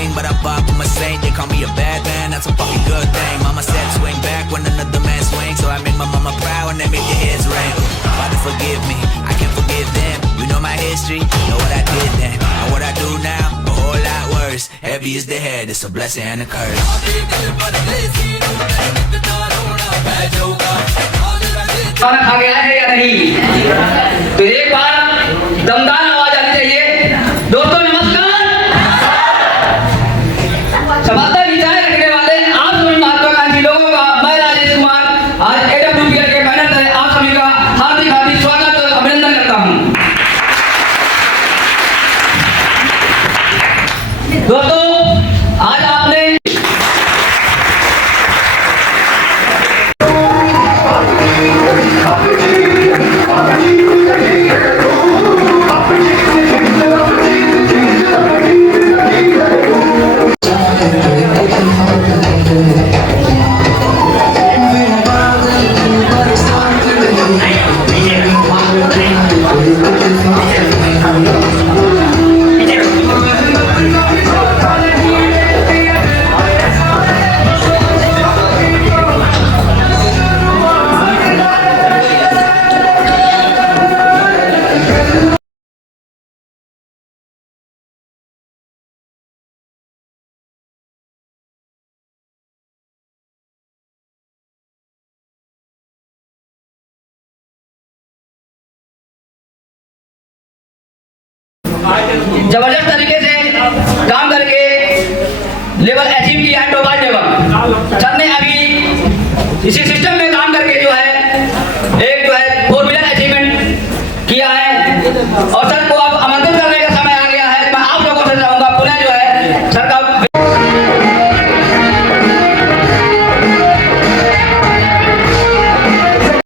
king, but I'm far from a saint. They call me a bad man, that's a fucking good thing. Mama said swing back when another man swings, so I make my mama proud when they make their heads ring. Father forgive me, I can't forgive them. You know my history, know what I did then, and what I do now, a whole lot worse. Heavy is the head, it's a blessing and a curse. खाना खा गया है या नहीं? तो एक बार दमदार आवाज आनी चाहिए। दोस्तों नमस्कार। सफलता की चाय रखने वाले आप सभी महत्वाकांक्षी लोगों का मैं राजेश कुमार आज एडब्ल्यूपीएल के बैनर तले आप सभी का हार्दिक हार्दिक स्वागत और अभिनंदन करता हूं। दोस्तों आज आपने जबरदस्त तरीके से काम करके लेवल अचीव किया है टॉप लेवल। सर ने अभी इसी सिस्टम में काम करके जो है एक जो है 4 व्हीलर अचीवमेंट किया है और सर को अब आमंत्रित करने का समय आ गया है। मैं आप लोगों से चाहूंगा पुनः जो है सर का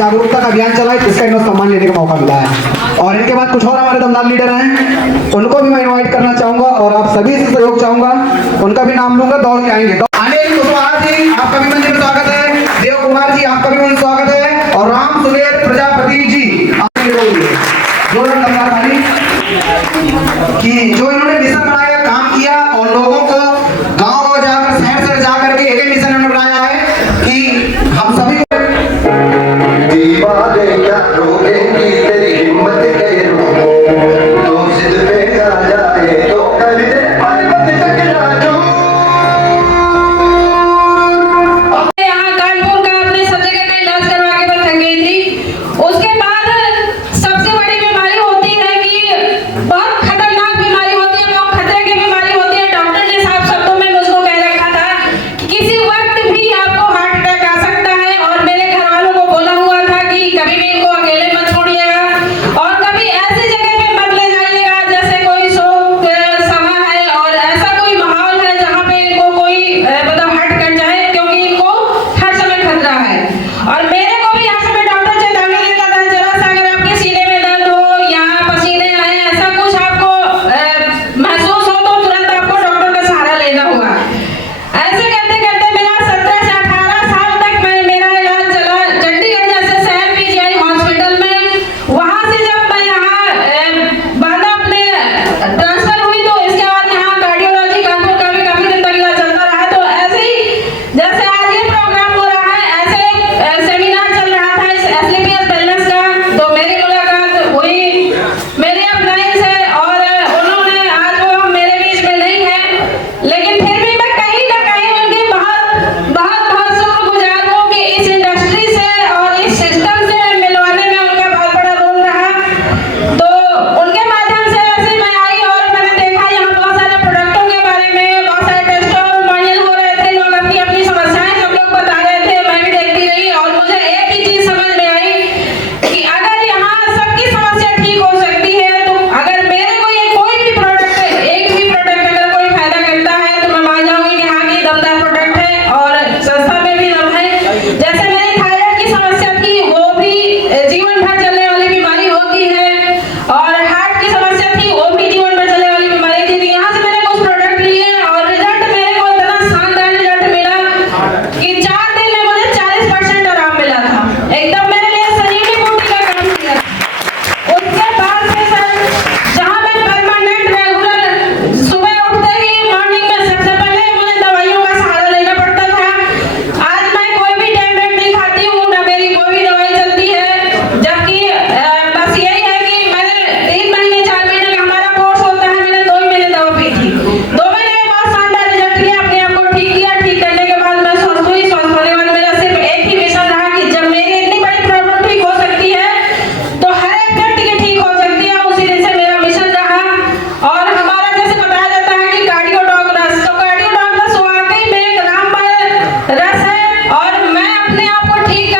जागरूकता का अभियान चला है जिसका इन्हें सम्मान लेने का मौका मिला है। और इनके बाद कुछ और हमारे दमदार लीडर हैं, उनको भी मैं इनवाइट करना चाहूंगा और आप सभी से सहयोग चाहूंगा। उनका भी नाम लूंगा, दौड़ के आएंगे। अनिल कुशवाहा जी आपका भी मंच में स्वागत है, देव कुमार जी आपका भी मंच में स्वागत है और राम सुमेर प्रजापति जी आपके कि जो इन्होंने मिशन बनाया, काम किया और लोगों को गाँव जाकर शहर शहर जाकर के एक मिशन इन्होंने बनाया है कि हम सभी यहाँ कानपुर का अपने सब जगह का इलाज करवा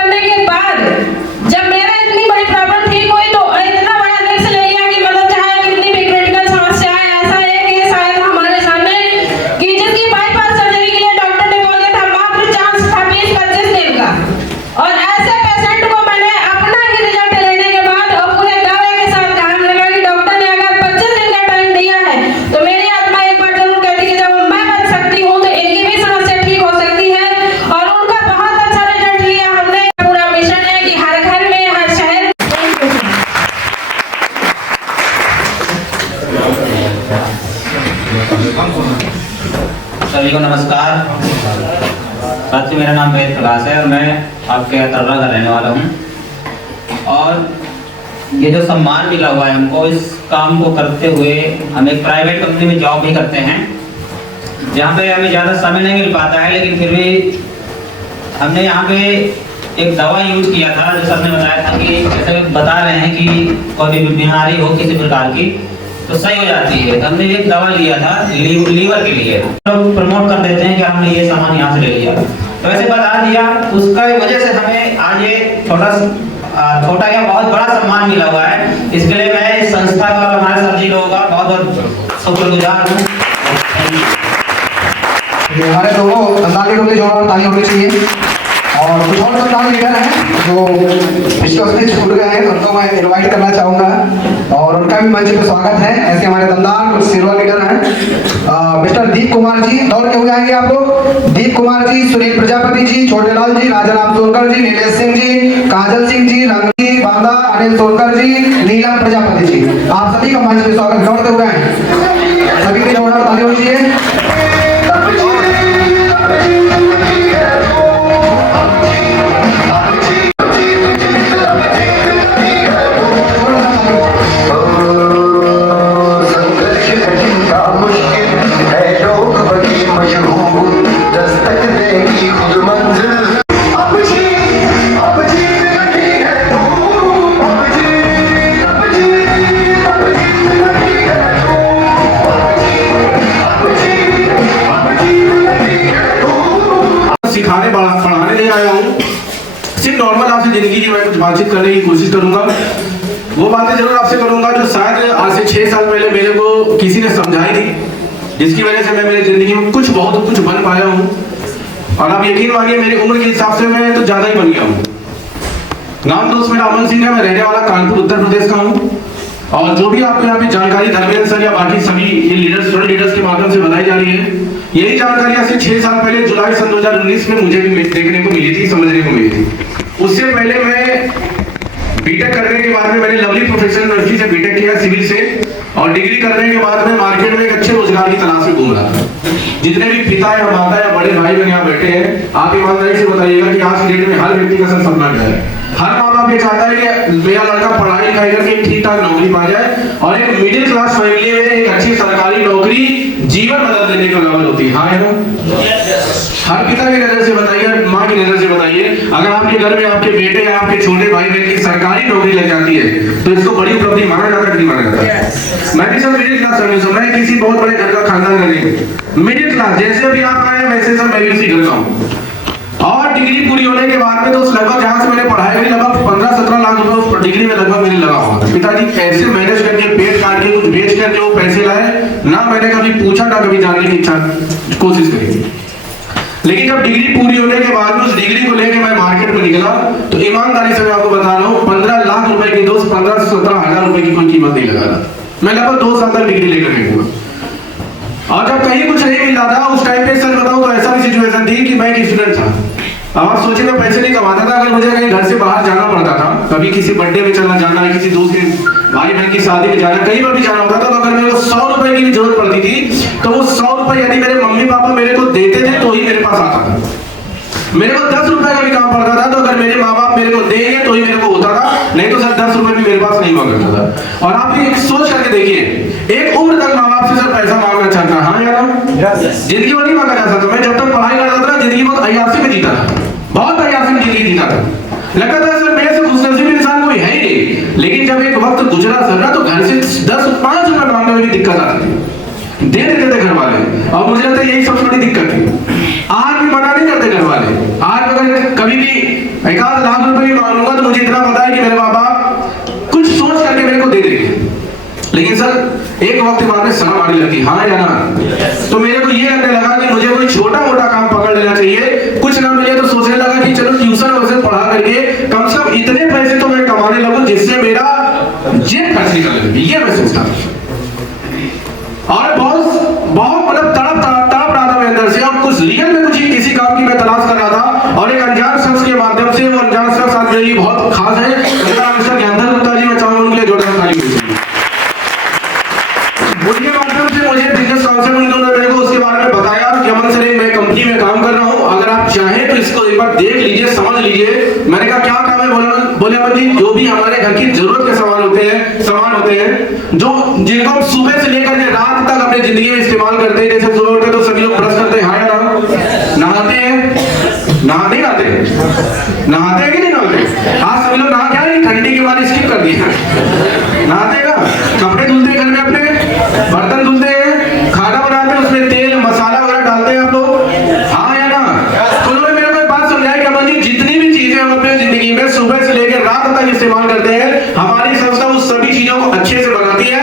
करने के बाद जब मेरा इतनी बड़ी प्रॉब्लम ठीक हुई तो इतना बड़ा रिस्क ले लिया कि मतलब चाहे कितनी भी क्रिटिकल समस्या है, ऐसा है कि शायद हमारे सामने कि जिसकी बाईपास सर्जरी के लिए डॉक्टर ने बोल दिया था मात्र चांस था 20-25 दिन का, और ऐसे पेशेंट को मैंने अपना ही रिजल्ट लेने के बाद और पूरे दावे के साथ कहा लगा कि डॉक्टर ने अगर 25 दिन का टाइम दिया है तो मेरी आत्मा एक बार जरूर कहती है जब मैं बच सकती हूँ तो इनकी भी समस्या ठीक हो सकती है। और उनका बहुत अच्छा रिजल्ट लिया हमने। पूरा मिशन है कि हर घर में, हर शहर। सभी को नमस्कार। साथी, मेरा नाम वेद प्रकाश है और मैं आपके तर्रा का रहने वाला हूँ। और ये जो सम्मान मिला हुआ है हमको, इस काम को करते हुए हम एक प्राइवेट कंपनी में जॉब भी करते हैं जहाँ पे हमें ज़्यादा समय नहीं मिल पाता है, लेकिन फिर भी हमने यहाँ पे एक दवा यूज किया था जो सर ने बताया था कि जैसे बता रहे हैं कि कोई भी बीमारी हो किसी प्रकार की तो सही हो जाती है। तो हमने एक दवा लिया था लीवर के लिए। तो प्रमोट कर देते हैं कि हमने ये सामान यहाँ से ले लिया, तो वैसे बता दिया, उसका वजह से हमें आज ये छोटा क्या बहुत बड़ा सम्मान मिला हुआ है। इसके लिए मैं इस संस्था का और हमारे सभी लोगों का बहुत बहुत शुक्रगुजार हूँ। हमारे दोनों दंदाल लीडरों के जोरदार ताली होनी चाहिए। और कुछ और दंदाल लीडर हैं जो विश्वास में छूट गए हैं, उनको मैं इनवाइट करना चाहूँगा और उनका भी मंच पे स्वागत है। ऐसे हमारे दंदाल कुछ सिरवा लीडर हैं। मिस्टर दीप कुमार जी दौड़ के हुए आएंगे आप लोग। दीप कुमार जी, सुनील प्रजापति जी, छोटेलाल जी, राजाराम सोनकर जी, नीलेश सिंह जी, काजल सिंह जी, रंगी बांदा, अनिल सोनकर जी, नीलम प्रजापति जी, आप सभी का मंच पे स्वागत। दौड़ते हुए हैं, सभी की जोरदार ताली होनी चाहिए। पढ़ाने नहीं आया हूँ, सिर्फ नॉर्मल आपसे जिंदगी की मैं कुछ बातचीत करने की कोशिश करूंगा। वो बातें जरूर आपसे करूंगा जो शायद आज से 6 साल पहले मेरे को किसी ने समझाई थी, जिसकी वजह से मैं मेरी जिंदगी में कुछ बहुत कुछ बन पाया हूँ। और आप यकीन मानिए मेरी उम्र के हिसाब से मैं तो ज्यादा ही बन गया हूँ। नाम दोस्त मेरा अमन सिंह है, मैं रहने वाला कानपुर उत्तर प्रदेश का हूँ। और जो भी आपको यहाँ पे जानकारी धर्मेंद्र सर या बाकी सभी ये लीडर्स के माध्यम से बताई जा रही है, यही जानकारी आज से 6 साल पहले जुलाई सन 2019 में मुझे भी देखने को मिली थी, समझने को मिली थी। उससे पहले मैं बीटेक करने के बाद में मैंने लवली प्रोफेशनल यूनिवर्सिटी से बीटेक किया सिविल से, और डिग्री करने के बाद में मार्केट में एक अच्छे रोजगार की तलाश में घूम रहा था। जितने भी पिता या माता या बड़े भाई बहन यहाँ बैठे हैं, आप ईमानदारी से बताइएगा कि आज की डेट में हर व्यक्ति का सपना क्या है। हर माँ बाप ये चाहता है कि मेरा लड़का पढ़ाई लिखाई करके ठीक ठाक नौकरी पा जाए, और एक मिडिल क्लास फैमिली में एक अच्छी सरकारी नौकरी जीवन बदल देने का लेवल होती है। हाँ है ना? हर पिता की नजर से बताइए, माँ की नजर से बताइए, अगर आपके घर में आपके बेटे या आपके छोटे भाई बहन की सरकारी नौकरी लग जाती है तो इसको बड़ी उपलब्धि माना जाता है कि नहीं माना जाता? मैं भी सब मिडिल क्लास फैमिली से, मैं किसी बहुत बड़े घर का खानदान का नहीं, मिडिल क्लास। जैसे अभी आप आए वैसे सब मैं भी उसी घर का हूँ। और डिग्री पूरी होने के बाद में तो उस लगभग जहाँ से मैंने पढ़ाई करी लगभग 15-17 लाख रुपए उस डिग्री में लगभग मेरे लगा हुआ। पिताजी कैसे मैनेज करके पेट काट के कुछ बेच करके वो पैसे लाए, ना मैंने कभी पूछा ना कभी जानने की इच्छा कोशिश करी। लेकिन जब डिग्री पूरी होने के बाद में उस डिग्री को लेकर मैं मार्केट में निकला तो ईमानदारी से मैं आपको बता रहा हूँ 15 लाख रुपए की दोस्त 15 से 17 हजार रुपए की कोई कीमत नहीं लगा रहा। मैं लगभग 2 साल तक डिग्री लेकर निकलूंगा। और जब कहीं कुछ नहीं मिल रहा था उस टाइम पे सच बताऊं तो ऐसा भी सिचुएशन थी कि मैं एक स्टूडेंट था। अब आप सोचिए मैं पैसे नहीं कमाता था, अगर मुझे कहीं घर से बाहर जाना पड़ता था, कभी किसी बर्थडे में चलना जाना है, किसी दोस्त के भाई बहन की शादी में जाना, कहीं पर भी जाना होता था, तो अगर मेरे को 100 रुपए की भी जरूरत पड़ती थी तो वो 100 रुपए यदि मेरे मम्मी पापा मेरे को देते थे तो ही मेरे पास आता था। मेरे को 10 रुपए का भी काम पड़ता था तो अगर मेरे माँ बाप मेरे को देंगे तो ही मेरे को होता था, नहीं तो सर 10 रुपए भी मेरे पास नहीं हुआ करता था। और आप एक सोच करके देखिए, एक उम्र तक माँ बाप से सर पैसा मांगना चाहता। हाँ यार, जिंदगी में नहीं मांगा जा सकता। मैं जब तक पढ़ाई करता था जिंदगी बहुत अय्यासी में जीता था, बहुत अय्यासी में जिंदगी जीता था। लगता था सर मेरे से खुशनसीब इंसान कोई है ही नहीं। लेकिन जब एक वक्त गुजरा सर ना तो घर से 10-5 रुपए मांगने में भी दिक्कत आती थी, दे देते थे घर वाले। और मुझे लगता है यही सबसे बड़ी दिक्कत थी। आज भी मना नहीं करते घर वाले। आज अगर कभी भी 1 लाख रुपए भी मांग लूंगा तो मुझे इतना पता है कि मेरे माँ बाप कुछ सोच करके मेरे को दे देंगे। लेकिन सर एक वक्त बाद में शर्म आने लगती, हाँ या ना। तो मेरे को ये लगने लगा कि मुझे कोई छोटा मोटा काम पकड़ लेना चाहिए, कुछ ना मिले तो सोचने लगा कि चलो ट्यूशन वैसे पढ़ा करके कम से कम इतने पैसे तो मैं कमाने लगूं जिससे मेरा जेब खर्च निकल लगे, ये मैं सोचता था। और बहुत मतलब तड़प रहा था मैं अंदर से, और कुछ रियल में कुछ किसी काम की मैं तलाश कर रहा था। और एक अनजान शख्स के माध्यम से, वो अनजान शख्स आज मेरे लिए बहुत खास है, मिस्टर ज्ञानधर गुप्ता जी, मैं चाहूंगा उनके लिए जोरदार ताली हो। उनके माध्यम से मुझे बिजनेस काउंसिल उन्होंने मेरे को उसके बारे में बताया कि अमन सर मैं कंपनी में काम कर रहा हूँ, अगर आप चाहें तो इसको एक बार देख लीजिए, समझ लीजिए। मैंने कहा क्या काम है? बोले अमन जी जो भी हमारे घर की जरूरत के सामान होते हैं जो जिनको हम सुबह से लेकर के रात तक अपनी जिंदगी में इस्तेमाल करते हैं। जैसे सुबह उठते तो सभी लोग ब्रश करते हैं, हाँ या ना? नहाते हैं, नहाते हैं कि नहीं नहाते? आज सभी लोग नहा क्या है, ठंडी के बाद स्किप कर दिया, नहाते का, कपड़े धुलते घर में अपने, बर्तन धुलते हैं, खाना बनाते हैं, उसमें तेल मसाला वगैरह डालते हैं आप लोग, हाँ या ना? तो उन्होंने मेरे को एक बात समझाई कि अमन जी जितनी भी चीजें हम अपनी जिंदगी में सुबह से लेकर रात तक इस्तेमाल करते हैं, हमारी संस्था उस सभी चीजों को अच्छे से बनाती है।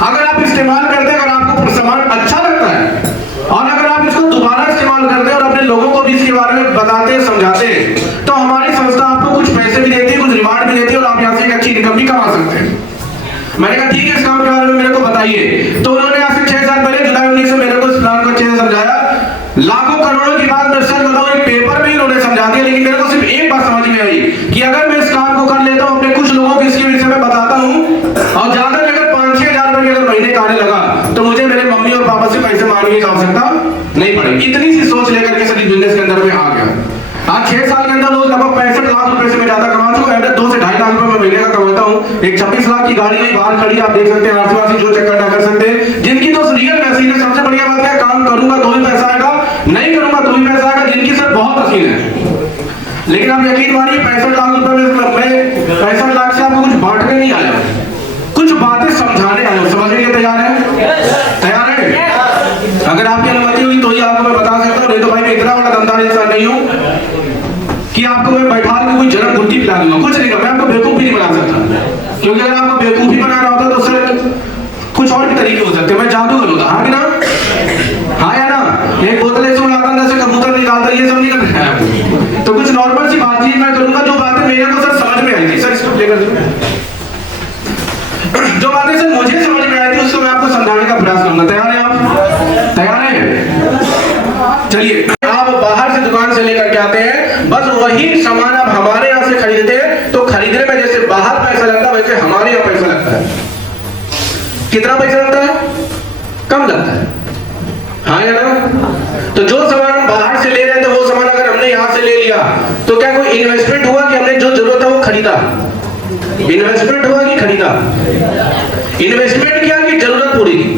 अगर आप इस्तेमाल करते हैं और आपको सामान अच्छा लगता है, और अगर आप इसको दोबारा इस्तेमाल करते हैं और अपने लोगों को भी इसके बारे में बताते हैं, समझाते हैं, तो हमारी संस्था आपको कुछ पैसे भी देती है, कुछ रिवार्ड भी देती है, और आप यहाँ से एक अच्छी इनकम भी कमा सकते हैं। मैंने कहा ठीक है, इस काम के बारे में मेरे को बताइए। तो उन्होंने आज से 6 साल पहले जुलाई 19 से मेरे को इस प्लान को अच्छे से समझाया। लाखों करोड़ों की बात मैं सच बताऊं, एक पेपर में ही उन्होंने समझा दिया, लेकिन मेरे को सिर्फ एक बात समझ में आई कि अगर मैं इस काम को कर लेता हूं, अपने कुछ लोगों को इसके विषय में बताता हूं, और ज्यादा अगर 5-6 हजार रुपए अगर महीने का आने लगा, तो मुझे मेरे मम्मी और पापा से पैसे मांगने की आवश्यकता नहीं पड़ेगी। इतनी सी सोच लेकर के सभी बिजनेस के अंदर में आ गया। आज 6 साल के अंदर रोज लगभग 65 लाख रुपए से मैं ज्यादा कमा चुका हूं। 2 से 2.5 लाख रुपए मैं महीने का कमाता हूं। एक 26 लाख की गाड़ी में बाहर खड़ी, आप देख सकते हैं, आस-पास जो चक्कर ना कर सकते हैं, जिनकी तो रियल मैसेज है। सबसे बढ़िया बात है, काम करूंगा तो भी पैसा आएगा, नहीं करूंगा तो भी पैसा आएगा, जिनकी सर बहुत हसीन है। लेकिन आप यकीन मानिए 65 लाख रुपए में मैं 65 लाख से आपको कुछ बांटने नहीं आया, कुछ बातें समझाने आया हूं। समझने के लिए तैयार है? तैयार है? अगर आपकी अनुमति होगी तो ही आपको मैं बता सकता हूं, नहीं तो भाई मैं इतना बड़ा दमदार इंसान नहीं हूं कि आपको मैं बैठा के कोई जन्म बुद्धि पिला दूंगा। कुछ नहीं, मैं आपको बेवकूफ भी नहीं बना सकता, क्योंकि अगर आपको बेवकूफी बनाना होता तो सर कुछ और भी तरीके हो सकते हैं, मैं जादू करूंगा, हाँ कि ना? हाँ या ना? एक बोतल ऐसे उड़ाता अंदर से कबूतर निकालता, ये सब नहीं कर रहा है। तो कुछ नॉर्मल सी बातचीत मैं करूंगा, जो बातें मेरे को सर समझ में आई थी, सर इसको लेकर जो बातें सर मुझे समझ में आई थी उसको मैं आपको समझाने का प्रयास करूंगा। तैयार है आप? तैयार है? चलिए, आप बाहर से दुकान से लेकर के आते हैं, बस वही सामान आप हमारे यहाँ से खरीदते हैं, तो खरीदने में जैसे बाहर पैसा लगता है वैसे हमारे यहाँ पैसा लगता है। कितना पैसा लगता है? कम लगता है, हाँ या ना? तो जो सामान हम बाहर से ले रहे थे वो सामान अगर हमने यहाँ से ले लिया तो क्या कोई इन्वेस्टमेंट हुआ कि हमने जो जरूरत है वो खरीदा? इन्वेस्टमेंट हुआ कि खरीदा? इन्वेस्टमेंट किया कि जरूरत पूरी की?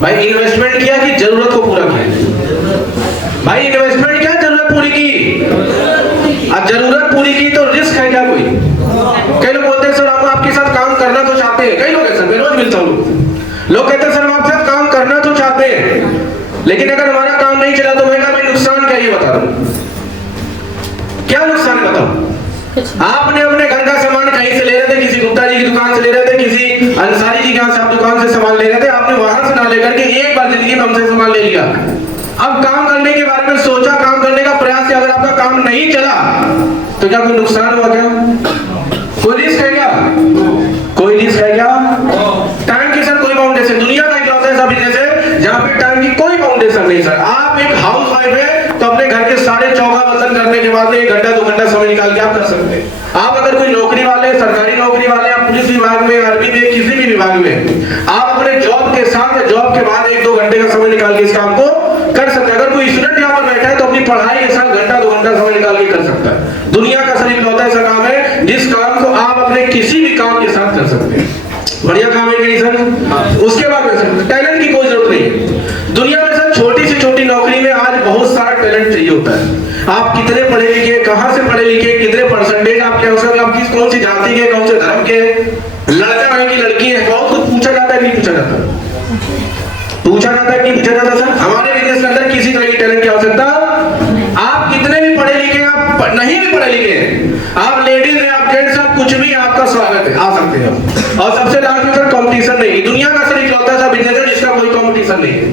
भाई इन्वेस्टमेंट किया कि जरूरत को पूरा किया? भाई इन्वेस्टमेंट किया, जरूरत पूरी की। अब जरूरत पूरी की तो रिस्क है क्या कोई? कई लोग बोलते हैं सर हम आपके साथ काम करना तो चाहते हैं, कई लोग हैं सर, मैं रोज मिलता हूँ, लोग कहते हैं सर हम आपके साथ काम करना तो चाहते हैं, लेकिन अगर हमारा काम नहीं चला तो मैं कहा भाई नुकसान क्या, ये बता दूं क्या नुकसान है बताओ? आपने अपने घर का सामान कहीं से ले रहे थे, किसी गुप्ता जी की दुकान से ले रहे थे, किसी अंसारी जी के यहाँ से आप दुकान से सामान ले रहे थे, आपने वहां से ना लेकर के एक बार जिंदगी में हमसे सामान ले लिया। अब काम करने के बारे में सोचा, काम करने का प्रयास किया, अगर आपका काम नहीं चला तो क्या कोई नुकसान हुआ क्या? कोई रिस्क है क्या? कोई रिस्क है क्या? टाइम की सर कोई बाउंडेशन, दुनिया का इकलौता ऐसा बिजनेस है जहाँ पे टाइम की कोई बाउंडेशन नहीं सर। आप एक हाउस वाइफ है तो अपने घर के सारे चौका बर्तन करने के बाद 1 घंटा 2 घंटा समय निकाल के आप कर सकते हैं। आप अगर कोई नौकरी वाले, सरकारी नौकरी वाले, आप पुलिस विभाग में, आर्मी में, किसी भी विभाग में, आप अपने जॉब के साथ या जॉब के बाद 1-2 घंटे का समय निकाल के इस काम को कर सकते हैं। अगर कोई स्टूडेंट यहाँ पर बैठा है तो अपनी पढ़ाई के साथ 1-2 घंटा समय निकाल के कर सकता है। दुनिया का सर इकलौता ऐसा काम है जिस काम को आप अपने किसी भी काम के साथ कर सकते हैं। बढ़िया काम है कि नहीं सर? उसके बाद में सर टैलेंट की कोई जरूरत नहीं है। दुनिया में सर छोटी से छोटी नौकरी में आज बहुत सारा टैलेंट चाहिए होता है। आप कितने पढ़े लिखे, कहाँ से पढ़े लिखे, कितने परसेंटेज आपके अवसर, आप किस कौन सी जाति के, कौन से धर्म के, लड़का है कि लड़की है, बहुत कुछ पूछा जाता है, नहीं पूछा जाता? पूछा जाता है, नहीं पूछा जाता सर? हमारे बिजनेस के अंदर किसी तरह की टैलेंट की आवश्यकता, आप कितने भी पढ़े लिखे, आप है। आप लेडीज हैं, आप जेंट्स, आप कुछ भी, आपका स्वागत है, आ सकते हो। और सबसे लास्ट में सर कंपटीशन नहीं, दुनिया का सर इकलौता सा बिजनेस है जिसका कोई कंपटीशन नहीं है,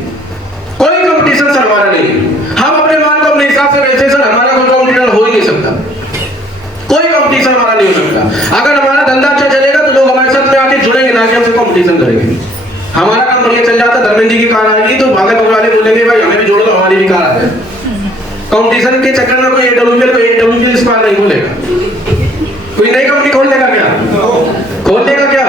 कोई कंपटीशन सर हमारा नहीं है। हम अपने माल को अपने हिसाब से बेचते सर, हमारा कोई कंपटीशन हो ही नहीं सकता, कोई कंपटीशन हमारा नहीं हो सकता। अगर हमारा धंधा अच्छा चलेगा तो लोग हमारे साथ में आके जुड़ेंगे, ना कि हमसे कंपटीशन करेंगे। हमारा काम बढ़िया चल जाता, धर्मेंद्र जी की कार आएगी तो भागलपुर वाले बोलेंगे भाई हमें भी जोड़ दो, हमारी भी कार आ जाए। कंपटीशन के चक्कर में कोई AWL इस बार नहीं बोलेगा, कोई नई कंपनी खोल लेगा क्या? खोल लेगा क्या?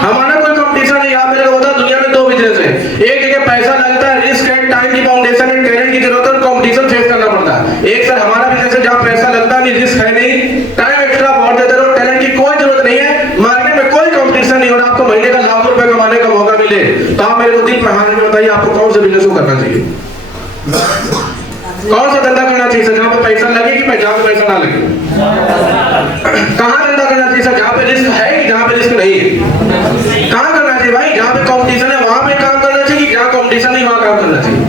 हमारा कोई कंपटीशन नहीं। आप मेरे को बताओ, दुनिया में 2 बिजनेस है, एक जगह पैसा लगता है, रिस्क है, टाइम की फाउंडेशन है, टैलेंट की जरूरत है और कंपटीशन फेस करना पड़ता है। एक सर हमारा बिजनेस है जहाँ पैसा लगता नहीं, रिस्क है नहीं, टाइम एक्स्ट्रा बहुत देते रहो, टैलेंट की कोई जरूरत नहीं है, मार्केट में कोई कंपटीशन नहीं हो रहा, आपको महीने का लाख रुपए कमाने का मौका मिले तो आप मेरे को दिल पे हाथ में बताइए आपको कौन सा बिजनेस को करना चाहिए, कौन सा धंधा करना चाहिए सर जहाँ पे पैसा लगे कि जहाँ पे पैसा ना लगे? कहाँ धंधा करना चाहिए सर जहाँ पे रिस्क है कि जहाँ पे रिस्क नहीं है? कहाँ करना चाहिए भाई? जहाँ पे कंपटीशन है वहां पे काम करना चाहिए कि जहाँ कंपटीशन नहीं वहां काम करना चाहिए?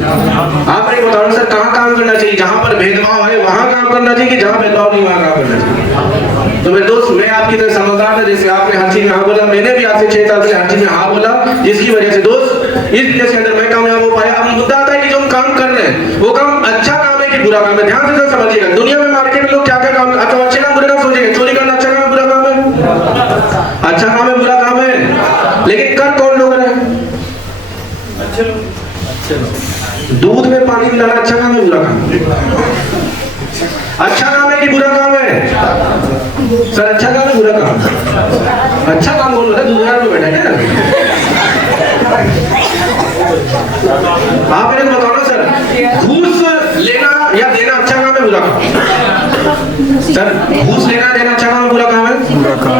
आप मेरे बताओ सर, कहाँ काम करना चाहिए? जहाँ पर भेदभाव है वहां काम करना चाहिए कि जहाँ भेदभाव नहीं वहां काम करना चाहिए? तो मेरे दोस्त, मैं आपकी तरह समझदार था, जैसे आपने हर चीज में हाँ बोला, मैंने भी आपसे 6 साल से हर चीज में हाँ बोला, जिसकी वजह से दोस्त इस बिजनेस के अंदर मैं कामयाब हो पाया। अब मुद्दा आता है कि जो हम काम कर रहे हैं वो काम अच्छा काम है कि बुरा काम है? ध्यान से सर समझिएगा, दुनिया में मार्केट में लोग क्या क्या काम, अच्छा अच्छे काम बुरे काम सोचेंगे, चोरी करना अच्छा काम है बुरा काम है? अच्छा काम है बुरा काम है? लेकिन कर कौन लोग रहे? दूध में पानी मिलाना अच्छा काम है बुरा काम है? अच्छा काम है कि बुरा काम है सर? अच्छा काम है बुरा काम? अच्छा काम बोल रहा है, दूसरा में बैठा है। आप मेरे को बताओ ना सर, घूस लेना या देना अच्छा काम है बुरा काम? सर घूस लेना देना अच्छा काम है बुरा काम है? बुरा काम।